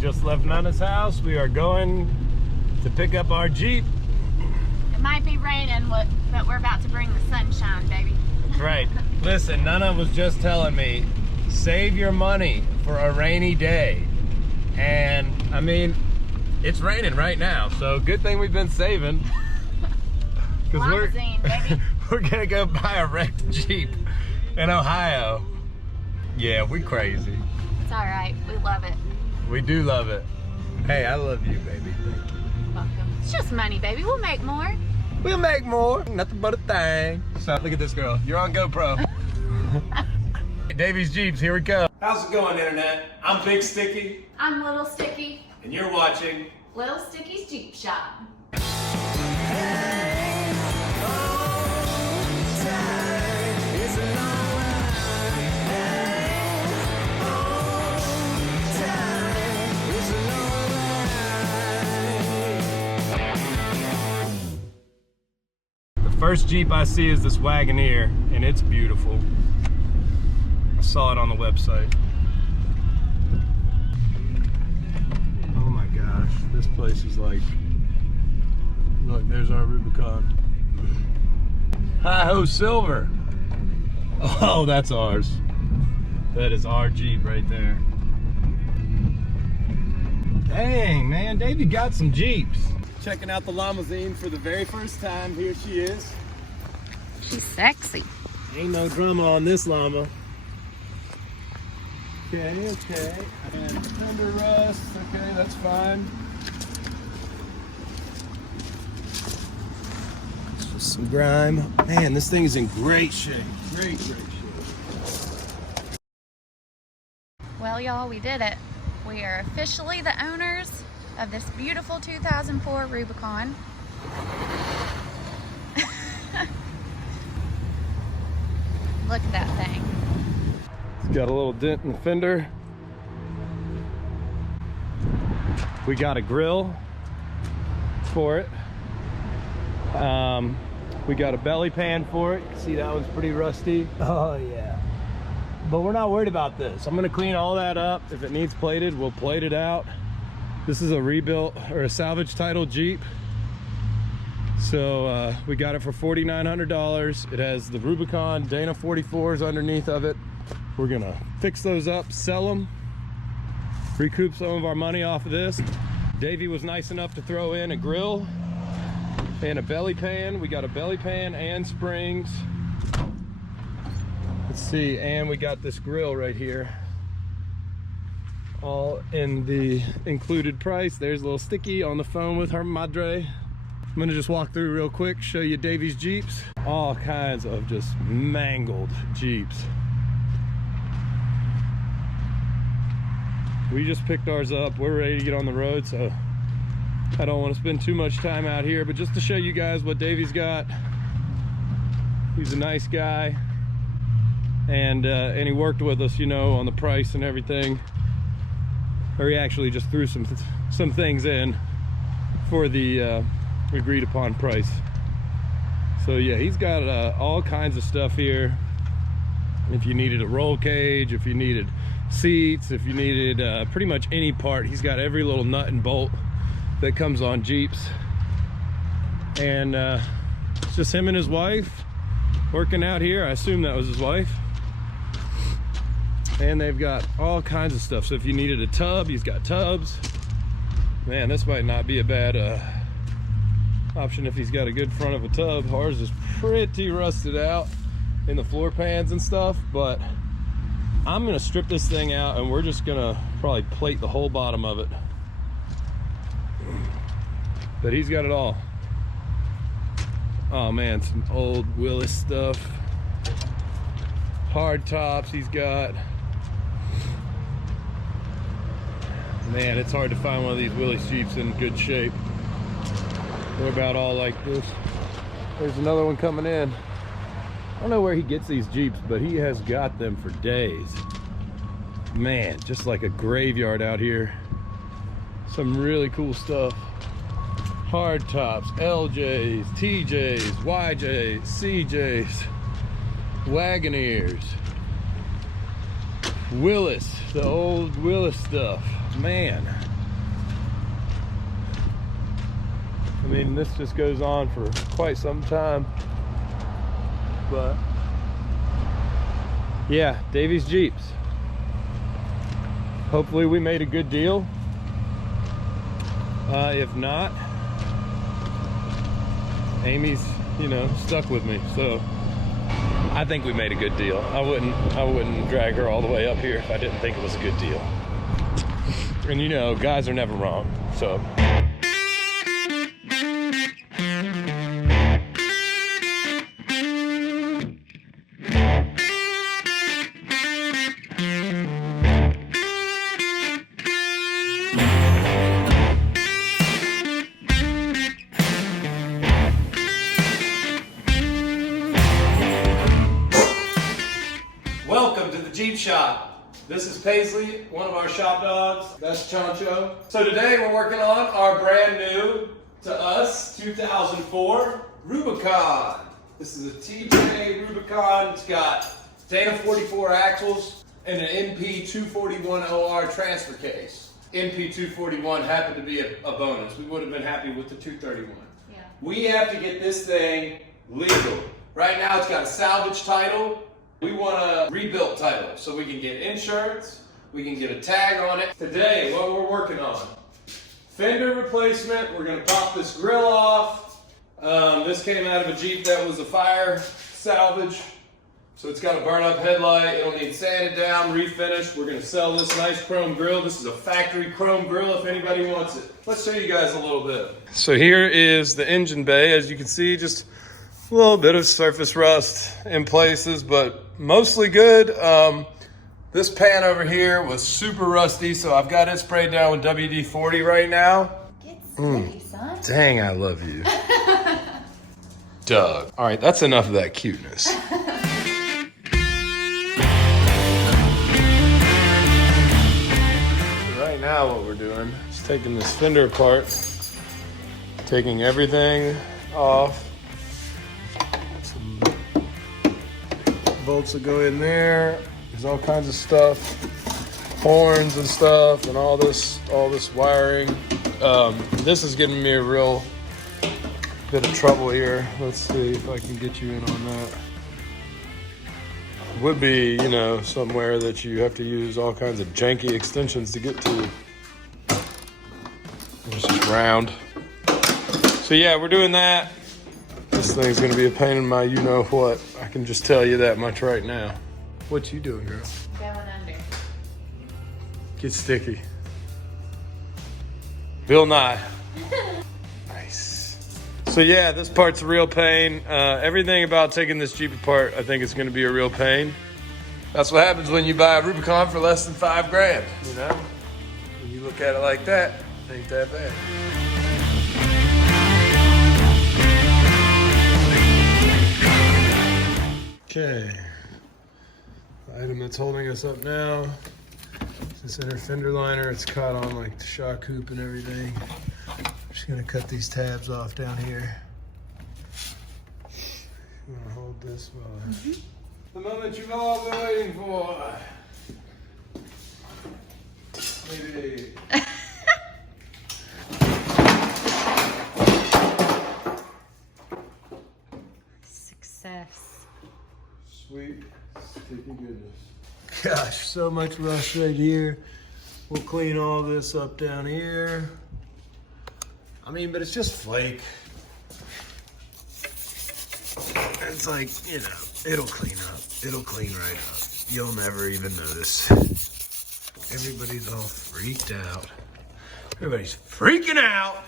just left Nana's house. We are going to pick up our Jeep. It might be raining, but we're about to bring the sunshine, baby. That's right. Listen, Nana was just telling me, save your money for a rainy day. And I mean, it's raining right now, so good thing we've been saving. Because we're gonna go buy a wrecked Jeep in Ohio. Yeah, we crazy. It's all right. We love it. We do love it. Hey, I love you, baby. Thank you. Welcome. It's just money, baby. We'll make more. We'll make more. Nothing but a thing. So look at this girl. You're on GoPro. Davy's Jeeps, here we go. How's it going, Internet? I'm Big Sticky. I'm Little Sticky. And you're watching Little Sticky's Jeep Shop. The first Jeep I see is this Wagoneer, and it's beautiful. I saw it on the website. Oh my gosh, this place is like, look, there's our Rubicon. Hi-ho Silver. Oh, that's ours. That is our Jeep right there. Dang, man, Davey got some Jeeps. Checking out the llama-jeen for the very first time. Here she is. She's sexy. Ain't no drama on this llama. Okay. And fender rust. Okay, that's fine. It's just some grime. Man, this thing is in great shape. Great shape. Well, y'all, we did it. We are officially the owners of this beautiful 2004 Rubicon. Look at that thing. It's got a little dent in the fender. We got a grill for it. We got a belly pan for it. You can see that one's pretty rusty. Oh yeah. But we're not worried about this. I'm gonna clean all that up. If it needs plated, we'll plate it out. This is a rebuilt or a salvage title Jeep. So we got it for $4,900. It has the Rubicon Dana 44s underneath of it. We're gonna fix those up, sell them, recoup some of our money off of this. Davey was nice enough to throw in a grill and a belly pan. We got a belly pan and springs. Let's see, and we got this grill right here. All in the included price. There's a Little Sticky on the phone with her madre. I'm gonna just walk through real quick, show you Davy's Jeeps. All kinds of just mangled Jeeps. We just picked ours up. We're ready to get on the road, so I don't want to spend too much time out here, but just to show you guys what Davy's got. He's a nice guy, and he worked with us, you know, on the price and everything. Or he actually just threw some things in for the agreed upon price. So yeah, he's got all kinds of stuff here. If you needed a roll cage, if you needed seats, if you needed pretty much any part, he's got every little nut and bolt that comes on Jeeps. And it's just him and his wife working out here. I assume that was his wife. And they've got all kinds of stuff. So if you needed a tub, he's got tubs. Man, this might not be a bad option if he's got a good front of a tub. Ours is pretty rusted out in the floor pans and stuff, but I'm gonna strip this thing out and we're just gonna probably plate the whole bottom of it. But he's got it all. Oh man, some old Willis stuff. Hard tops he's got. Man, it's hard to find one of these Willis Jeeps in good shape. They're about all like this. There's another one coming in. I don't know where he gets these Jeeps, but he has got them for days. Man, just like a graveyard out here. Some really cool stuff. Hard tops, LJs, TJs, YJs, CJs, Wagoneers, Willis, the old Willis stuff. Man, I mean, this just goes on for quite some time. But yeah, Davy's Jeeps. Hopefully we made a good deal. If not, Amy's, you know, stuck with me. So I think we made a good deal. I wouldn't drag her all the way up here if I didn't think it was a good deal. And you know, guys are never wrong. So welcome to the Jeep shop. This is Paisley, one of our shop dogs. That's Chancho. So today we're working on our brand new, to us, 2004 Rubicon. This is a TJ Rubicon. It's got Dana 44 axles and an NP 241 OR transfer case. NP 241 happened to be a bonus. We would have been happy with the 231. Yeah. We have to get this thing legal. Right now it's got a salvage title. We want a rebuilt title so we can get insurance, we can get a tag on it. Today, what we're working on, fender replacement. We're gonna pop this grill off. This came out of a Jeep that was a fire salvage. So it's got a burn up headlight. It'll need sanded down, refinished. We're gonna sell this nice chrome grill. This is a factory chrome grill if anybody wants it. Let's show you guys a little bit. So here is the engine bay. As you can see, just a little bit of surface rust in places, but mostly good. This pan over here was super rusty, so I've got it sprayed down with WD-40 right now. Get sticky, son. Dang, I love you. Doug. All right, that's enough of that cuteness. Right now what we're doing is taking this fender apart, taking everything off. Bolts that go in there. There's all kinds of stuff, horns and stuff, and all this wiring. This is giving me a real bit of trouble here. Let's see if I can get you in on that. Would be, you know, somewhere that you have to use all kinds of janky extensions to get to. It's just round. So yeah, we're doing that. This thing's gonna be a pain in my you-know-what. I can just tell you that much right now. What you doing, girl? Going under. Get sticky. Bill Nye. Nice. So yeah, this part's a real pain. Everything about taking this Jeep apart, I think it's gonna be a real pain. That's what happens when you buy a Rubicon for less than $5 grand, you know? When you look at it like that, it ain't that bad. Okay, the item that's holding us up now is this inner fender liner. It's caught on like the shock hoop and everything. I'm just gonna cut these tabs off down here. You wanna hold this while the moment you've all been waiting for. Maybe. Success. Sweet, sticky goodness. Gosh, so much rust right here. We'll clean all this up down here. I mean, but it's just flake. It's like, you know, it'll clean up. It'll clean right up. You'll never even notice. Everybody's all freaked out. Everybody's freaking out.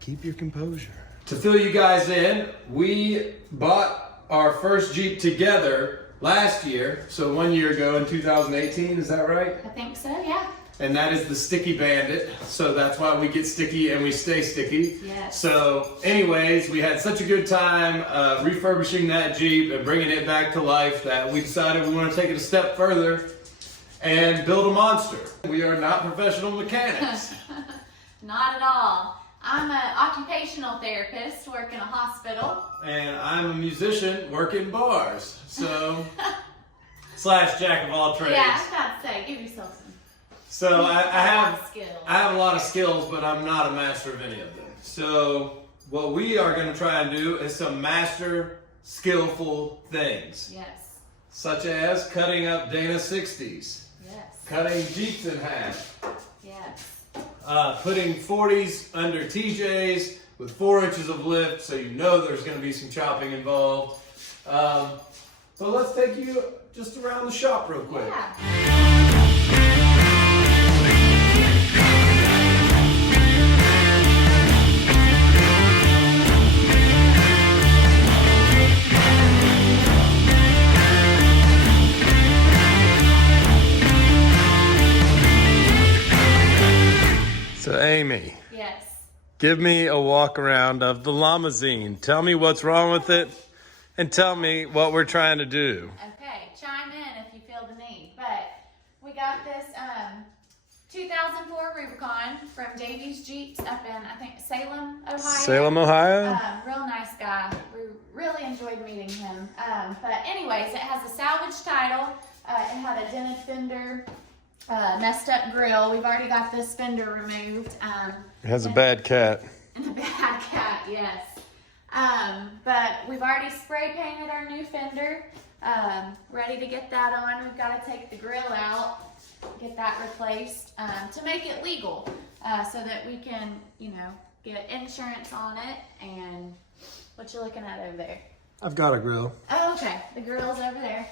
Keep your composure. To fill you guys in, we bought our first Jeep together last year, so 1 year ago in 2018, is that right? I think so, yeah. And that is the Sticky Bandit, so that's why we get sticky and we stay sticky. Yes. So anyways, we had such a good time refurbishing that Jeep and bringing it back to life that we decided we want to take it a step further and build a monster. We are not professional mechanics. Not at all. I'm an occupational therapist, work in a hospital. And I'm a musician, work in bars. So, slash jack of all trades. Yeah, I was about to say, give yourself some. So I have skills. I have a lot of skills, but I'm not a master of any of them. So what we are going to try and do is some master skillful things. Yes. Such as cutting up Dana 60s. Yes. Cutting Jeeps in half. Yes. Putting 40s under TJs with 4 inches of lift, so you know there's going to be some chopping involved. So let's take you just around the shop real quick. Yeah. So Amy, Yes. give me a walk around of the llama-jeen. Tell me what's wrong with it and tell me what we're trying to do. Okay, chime in if you feel the need. But we got this 2004 Rubicon from Davy's Jeeps up in, I think, Salem, Ohio. Salem, Ohio? Real nice guy. We really enjoyed meeting him. But anyways, it has a salvage title. It had a dented fender, messed up grill. We've already got this fender removed. It has a bad cat. And a bad cat, yes. But we've already spray painted our new fender. Ready to get that on. We've got to take the grill out, get that replaced to make it legal, so that we can, you know, get insurance on it. And what you looking at over there? I've got a grill. Oh, okay. The grill's over there.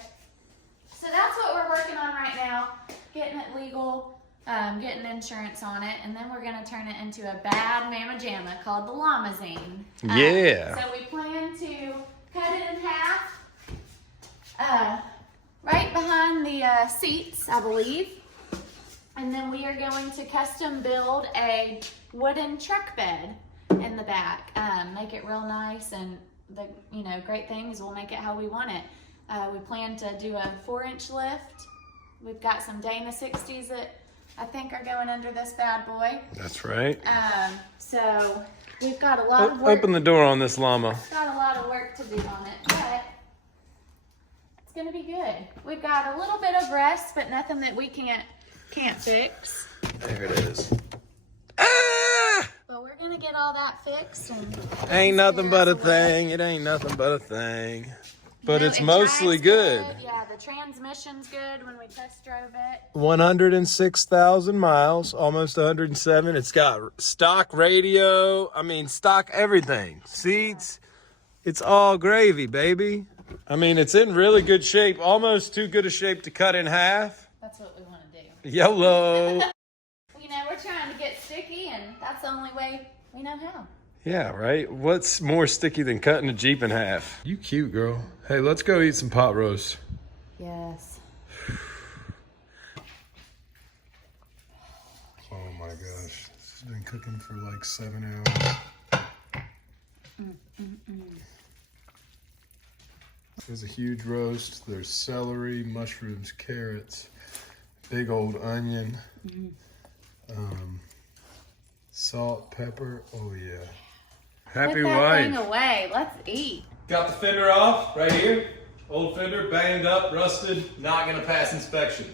So that's what we're working on right now, getting it legal, getting insurance on it, and then we're going to turn it into a bad mamma jamma called the llama-jeen. Yeah. So we plan to cut it in half, right behind the seats, I believe. And then we are going to custom build a wooden truck bed in the back, make it real nice, and the great things, we'll make it how we want it. We plan to do a 4-inch lift. We've got some Dana 60s that I think are going under this bad boy. That's right. So we've got a lot of work. Open the door on this llama. Got a lot of work to do on it, but it's gonna be good. We've got a little bit of rust, but nothing that we can't fix. There it is. Ah! But we're gonna get all that fixed. And Ain't nothing but a thing. It ain't nothing but a thing. But No, it's it mostly drives good. Yeah, the transmission's good when we test drove it. 106,000 miles, almost 107. It's got stock radio. I mean, stock everything. Seats. It's all gravy, baby. I mean, it's in really good shape. Almost too good a shape to cut in half. That's what we want to do. YOLO. You know, we're trying to get sticky, and that's the only way we know how. Yeah, right? What's more sticky than cutting a Jeep in half? You cute, girl. Hey, let's go eat some pot roast. Yes. Oh my gosh. This has been cooking for like 7 hours. There's a huge roast. There's celery, mushrooms, carrots, big old onion, salt, pepper. Oh yeah. Happy Put that wife. thing away. Let's eat. Got the fender off right here. Old fender, banged up, rusted, not gonna pass inspection.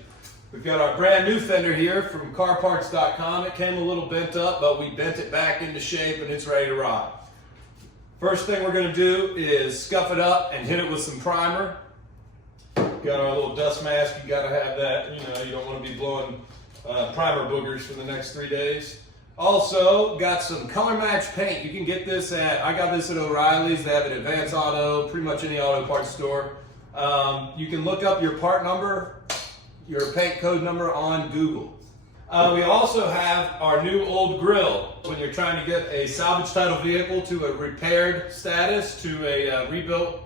We've got our brand new fender here from carparts.com. It came a little bent up, but we bent it back into shape and it's ready to ride. First thing we're gonna do is scuff it up and hit it with some primer. Got our little dust mask, you gotta have that. You know, you don't wanna be blowing primer boogers for the next 3 days. Also, got some color match paint. You can get this I got this at O'Reilly's. They have an Advance Auto, pretty much any auto parts store. You can look up your part number, your paint code number on Google. We also have our new old grill. When you're trying to get a salvage title vehicle to a repaired status to a rebuilt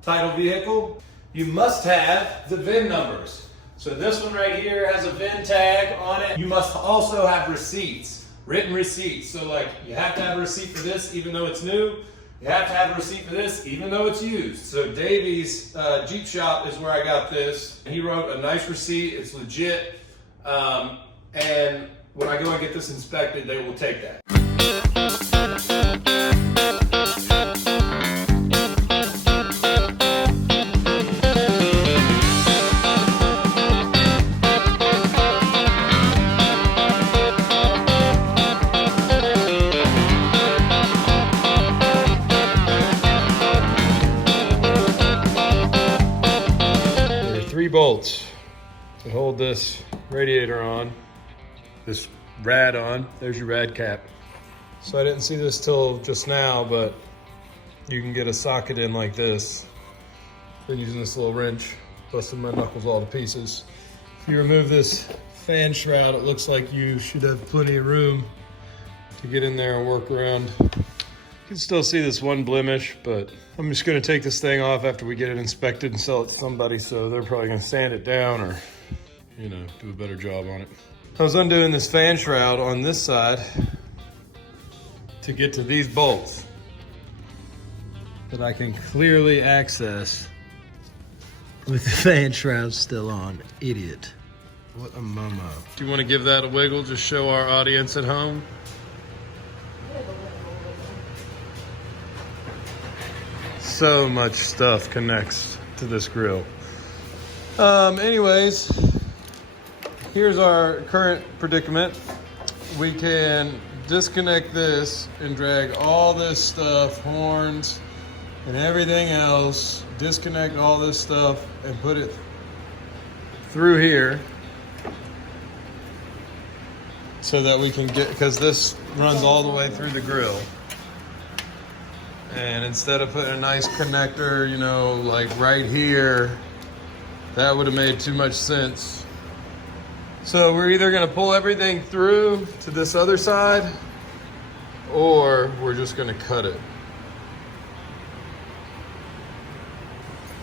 title vehicle, you must have the VIN numbers. So this one right here has a VIN tag on it. You must also have receipts. Written receipts. So like you have to have a receipt for this even though it's new. You have to have a receipt for this even though it's used. So Davy's Jeep shop is where I got this. He wrote a nice receipt. It's legit. And when I go and get this inspected, they will take that. this radiator on, this rad on. There's your rad cap. So I didn't see this till just now, but you can get a socket in like this. Been using this little wrench, busting my knuckles all to pieces. If you remove this fan shroud, it looks like you should have plenty of room to get in there and work around. You can still see this one blemish, but I'm just gonna take this thing off after we get it inspected and sell it to somebody, so they're probably gonna sand it down or, you know, do a better job on it. I was undoing this fan shroud on this side to get to these bolts that I can clearly access with the fan shroud still on. Idiot. What a momo. Do you want to give that a wiggle? Just show our audience at home. So much stuff connects to this grill. Anyways, here's our current predicament. We can disconnect this and drag all this stuff, horns and everything else, disconnect all this stuff and put it through here so that we can get, because this runs all the way through the grill. And instead of putting a nice connector, you know, like right here, that would have made too much sense. So we're either gonna pull everything through to this other side, or we're just gonna cut it.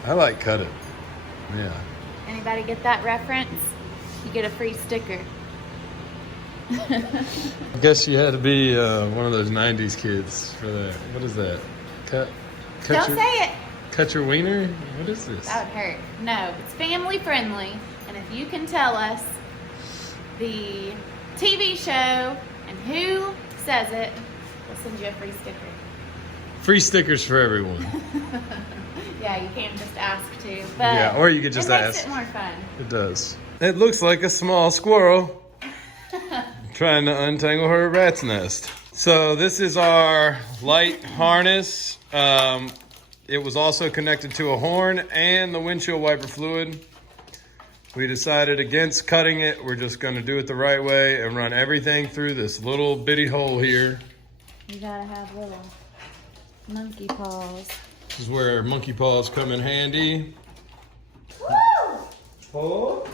I like cut it, yeah. Anybody get that reference? You get a free sticker. I guess you had to be one of those 90s kids for that. What is that? Don't say it. Cut your wiener? What is this? That would hurt. No, it's family friendly. And if you can tell us the TV show and who says it, we'll send you a free sticker. Free stickers for everyone. Yeah, you can't just ask to. But yeah, or you could just ask. It makes it more fun. It does. It looks like a small squirrel trying to untangle her rat's nest. So this is our light harness. It was also connected to a horn and the windshield wiper fluid. We decided against cutting it. We're just gonna do it the right way and run everything through this little bitty hole here. You gotta have little monkey paws. This is where monkey paws come in handy. Woo! Oh.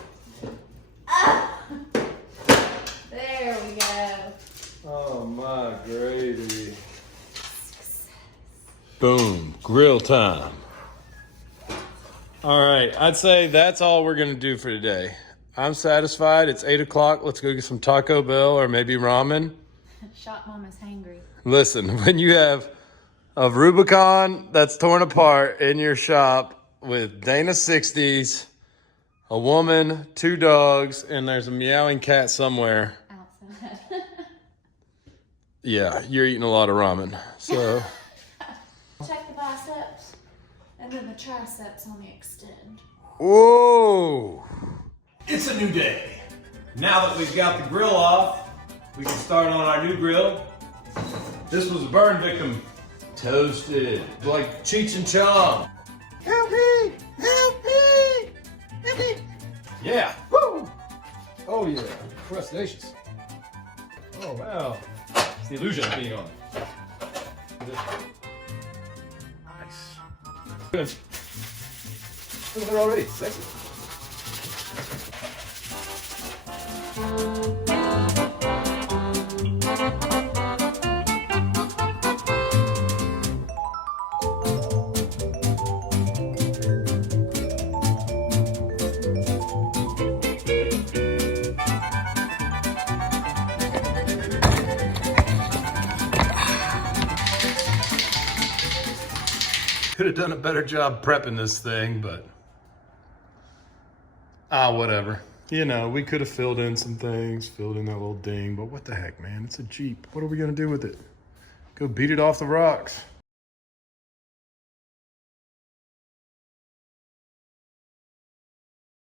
Ah! There we go. Oh my gravy. Boom, grill time. All right, I'd say that's all we're gonna do for today. I'm satisfied, it's 8 o'clock. Let's go get some Taco Bell or maybe ramen. Shop Mama's hangry. Listen, when you have a Rubicon that's torn apart in your shop with Dana 60s, a woman, 2 dogs, and there's a meowing cat somewhere. Outside. Yeah, you're eating a lot of ramen, so. Check the biceps and then the triceps on the extend. Whoa! It's a new day. Now that we've got the grill off, we can start on our new grill. This was a burn victim. Toasted, like Cheech and Chong. Help me! Help me! Help me! Yeah. Woo! Oh yeah, crustaceous. Oh wow. It's the illusion of being on. Nice. Good. Look at her already. Sexy. Could have done a better job prepping this thing, but whatever. You know, we could have filled in some things, filled in that little ding, but what the heck, man? It's a Jeep. What are we gonna do with it? Go beat it off the rocks.